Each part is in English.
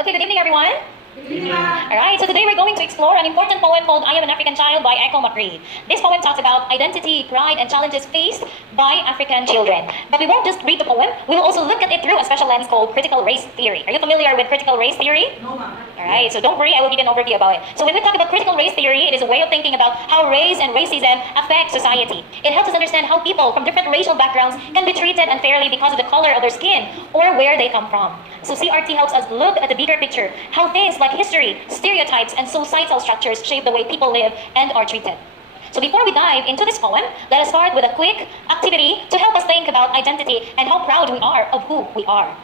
Okay, good evening, everyone. Good Alright, so today we're going to explore an important poem called I Am an African Child by Echo Macri. This poem talks about identity, pride, and challenges faced by African children. But we won't just read the poem, we will also look at it through a special lens called critical race theory. Are you familiar with critical race theory? No, ma'am. Alright, so don't worry, I will give you an overview about it. So when we talk about critical race theory, it is a way of thinking about how race and racism affect society. It helps us understand how people from different racial backgrounds can be treated unfairly because of the color of their skin or where they come from. So CRT helps us look at the bigger picture, how things like history, stereotypes, and societal structures shape the way people live and are treated. So before we dive into this poem, let us start with a quick activity to help us think about identity and how proud we are of who we are.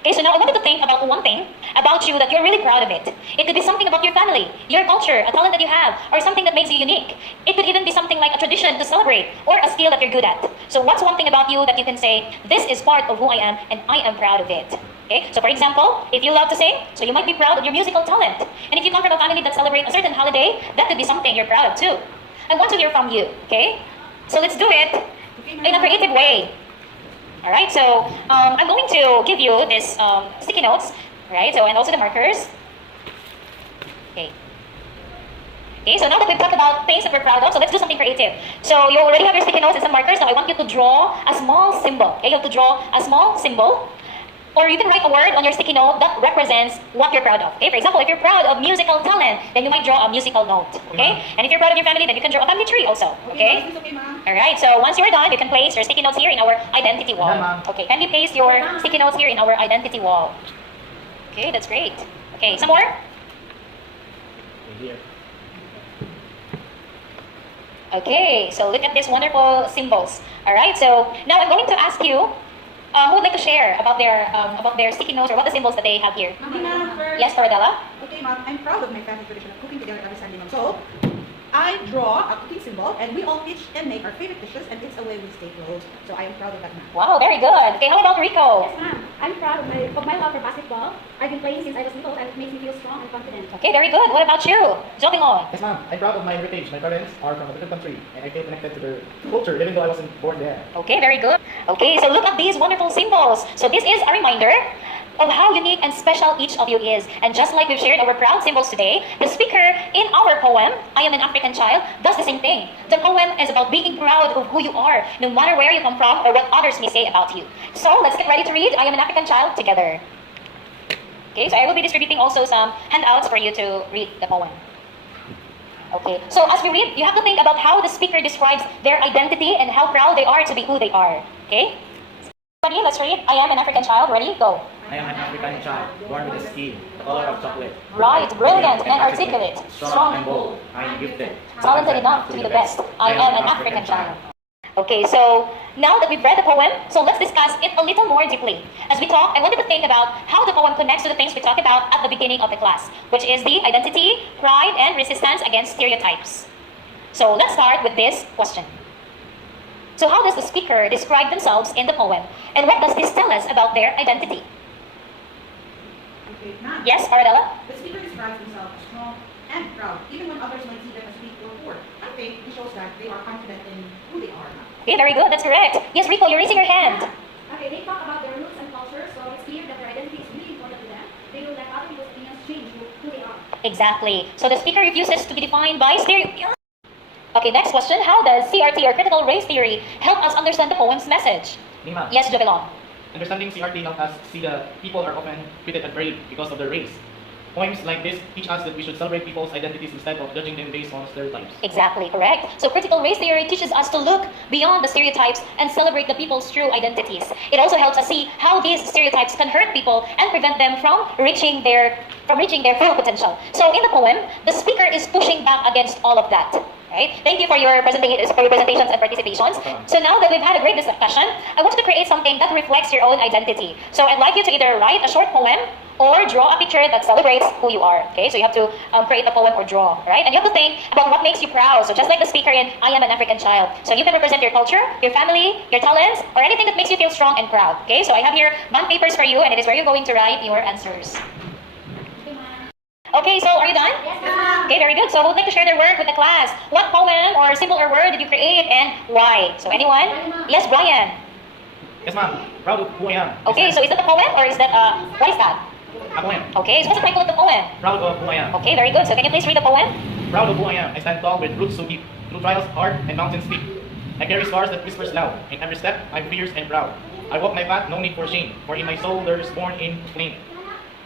Okay, so now I want you to think about one thing about you that you're really proud of it. It could be something about your family, your culture, a talent that you have, or something that makes you unique. It could even be something like a tradition to celebrate or a skill that you're good at. So what's one thing about you that you can say, this is part of who I am and I am proud of it? Okay, so for example, if you love to sing, so you might be proud of your musical talent. And if you come from a family that celebrates a certain holiday, that could be something you're proud of too. I want to hear from you, okay? So let's do it in a creative way. Alright, so I'm going to give you this sticky notes, right? So, and also the markers. Okay. Okay, so now that we've talked about things that we're proud of, so let's do something creative. So you already have your sticky notes and some markers. Now I want you to draw a small symbol. Okay, you have to draw a small symbol. Or you can write a word on your sticky note that represents what you're proud of. Okay, for example, if you're proud of musical talent, then you might draw a musical note. Okay, and if you're proud of your family, then you can draw a family tree also. Okay. All right. So once you're done, you can place your sticky notes here in our identity wall. Okay. Can you paste your sticky notes here in our identity wall? Okay, that's great. Okay, some more. Okay. So look at these wonderful symbols. All right. So now I'm going to ask you. Who would like to share about their sticky notes or what the symbols that they have here? Yes, Paradella? Okay, ma'am. I'm proud of my family tradition of cooking together every Sunday, ma'am. So, I draw a cooking symbol and we all pitch and make our favorite dishes and it's a way we stay close. So I am proud of that, ma'am. Wow, very good. Okay, how about Rico? Yes, ma'am. I'm proud of my love for basketball. I've been playing since I was little and it makes me feel strong and confident. Okay, very good. What about you? Jumping on. Yes, ma'am. I'm proud of my heritage. My parents are from a different country, and I feel connected to their culture, even though I wasn't born there. Okay, very good. Okay, so look at these wonderful symbols. So this is a reminder of how unique and special each of you is. And just like we've shared our proud symbols today, the speaker in our poem, I Am an African Child, does the same thing. The poem is about being proud of who you are, no matter where you come from or what others may say about you. So let's get ready to read I Am an African Child together. Okay, so I will be distributing also some handouts for you to read the poem. Okay, so as we read, you have to think about how the speaker describes their identity and how proud they are to be who they are. Okay? Ready? Let's read. I am an African child. Ready? Go. I am an African child, born with a skin, the color of chocolate. Right, brilliant and articulate, strong and bold, I am gifted, talented enough to be the best. I am an African child. Okay, so now that we've read the poem, so let's discuss it a little more deeply. As we talk, I wanted to think about how the poem connects to the things we talked about at the beginning of the class, which is the identity, pride, and resistance against stereotypes. So let's start with this question. So how does the speaker describe themselves in the poem? And what does this tell us about their identity? Okay, ma'am. Yes, Paradella? The speaker describes themselves as strong and proud, even when others might see them as weak or poor. I think it shows that they are confident in who they are, ma'am. Okay, very good. That's correct. Yes, Rico, you're raising your hand. Okay, they talk about their roots and culture, so it's clear that their identity is really important to them. They will let other people's opinions change who they are. Exactly. So the speaker refuses to be defined by stereotypes. Okay, next question. How does CRT or critical race theory help us understand the poem's message? Nima, Yes, Jovelon. understanding CRT helps us see that people are often treated unfairly because of their race. Poems like this teach us that we should celebrate people's identities instead of judging them based on stereotypes. Exactly, correct. So critical race theory teaches us to look beyond the stereotypes and celebrate the people's true identities. It also helps us see how these stereotypes can hurt people and prevent them from reaching their full potential. So in the poem, the speaker is pushing back against all of that. Right? Thank you for your presentations and participations. So now that we've had a great discussion, I want you to create something that reflects your own identity. So I'd like you to either write a short poem or draw a picture that celebrates who you are. Okay, so you have to create a poem or draw, right? And you have to think about what makes you proud. So just like the speaker in I Am an African Child. So you can represent your culture, your family, your talents, or anything that makes you feel strong and proud. Okay, so I have here bond papers for you, and it is where you're going to write your answers. Okay, so are you done? Yes, ma'am. Okay, very good. So who would like to share their work with the class? What poem or symbol or word did you create and why? So anyone? Yes, Brian. Yes, ma'am. Proud of who I am. Okay, so is that a poem or is that what is that? A poem. Okay, so what's the title of the poem? Proud of who I am. Okay, very good. So can you please read the poem? Proud of who I am. I stand tall with roots so deep. Through trials hard and mountains steep. I carry scars that whispers loud. In every step, I'm fierce and proud. I walk my path, no need for shame. For in my soul there is born in flame.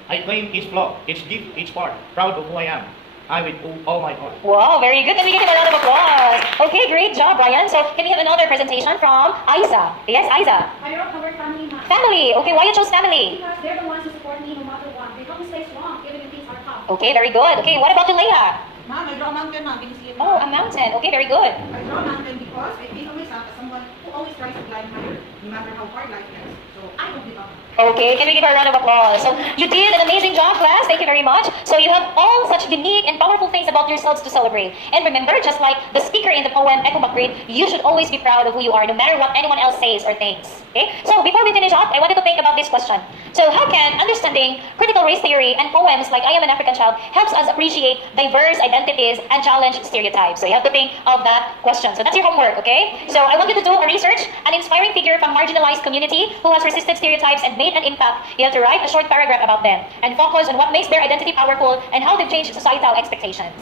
I claim each flaw, each gift, each part. Proud of who I am. I with all my heart. Wow, very good. Can we give him a round of applause? Okay, great job, Brian. So can we have another presentation from Isa? Yes, Isa. I wrote the word family, ma'am. Family. Okay, why you chose family? Because they're the ones who support me no matter what. They help me stay strong even when things are tough. Okay, very good. Okay, what about Leia? Ma'am, I draw a mountain, ma'am. Can you see it? Oh, a mountain. Okay, very good. I draw a mountain because I think of myself as someone who always tries to climb higher, no matter how hard life gets. So I don't give up. Okay, can we give her a round of applause? So you did an amazing job, class. Thank you very much. So you have all such unique and powerful things about yourselves to celebrate. And remember, just like the speaker in the poem, Echo McGreed, you should always be proud of who you are, no matter what anyone else says or thinks. Okay? So before we finish up, I wanted to think about this question. So how can understanding critical race theory and poems like I Am an African Child helps us appreciate diverse identities and challenge stereotypes? So you have to think of that question. So that's your homework, okay? So I want you to do a research, an inspiring figure from marginalized community who has resisted stereotypes and made an impact. You have to write a short paragraph about them and focus on what makes their identity powerful and how they've changed societal expectations.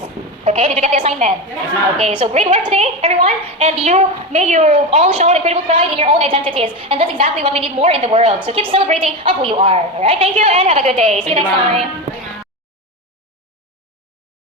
Okay, did you get the assignment? Yes, ma'am. Okay, so great work today, everyone. And may you all show incredible pride in your own identities. And that's exactly what we need more in the world. So keep celebrating of who you are. All right, thank you and have a good day. See you Thank next you, ma'am. time.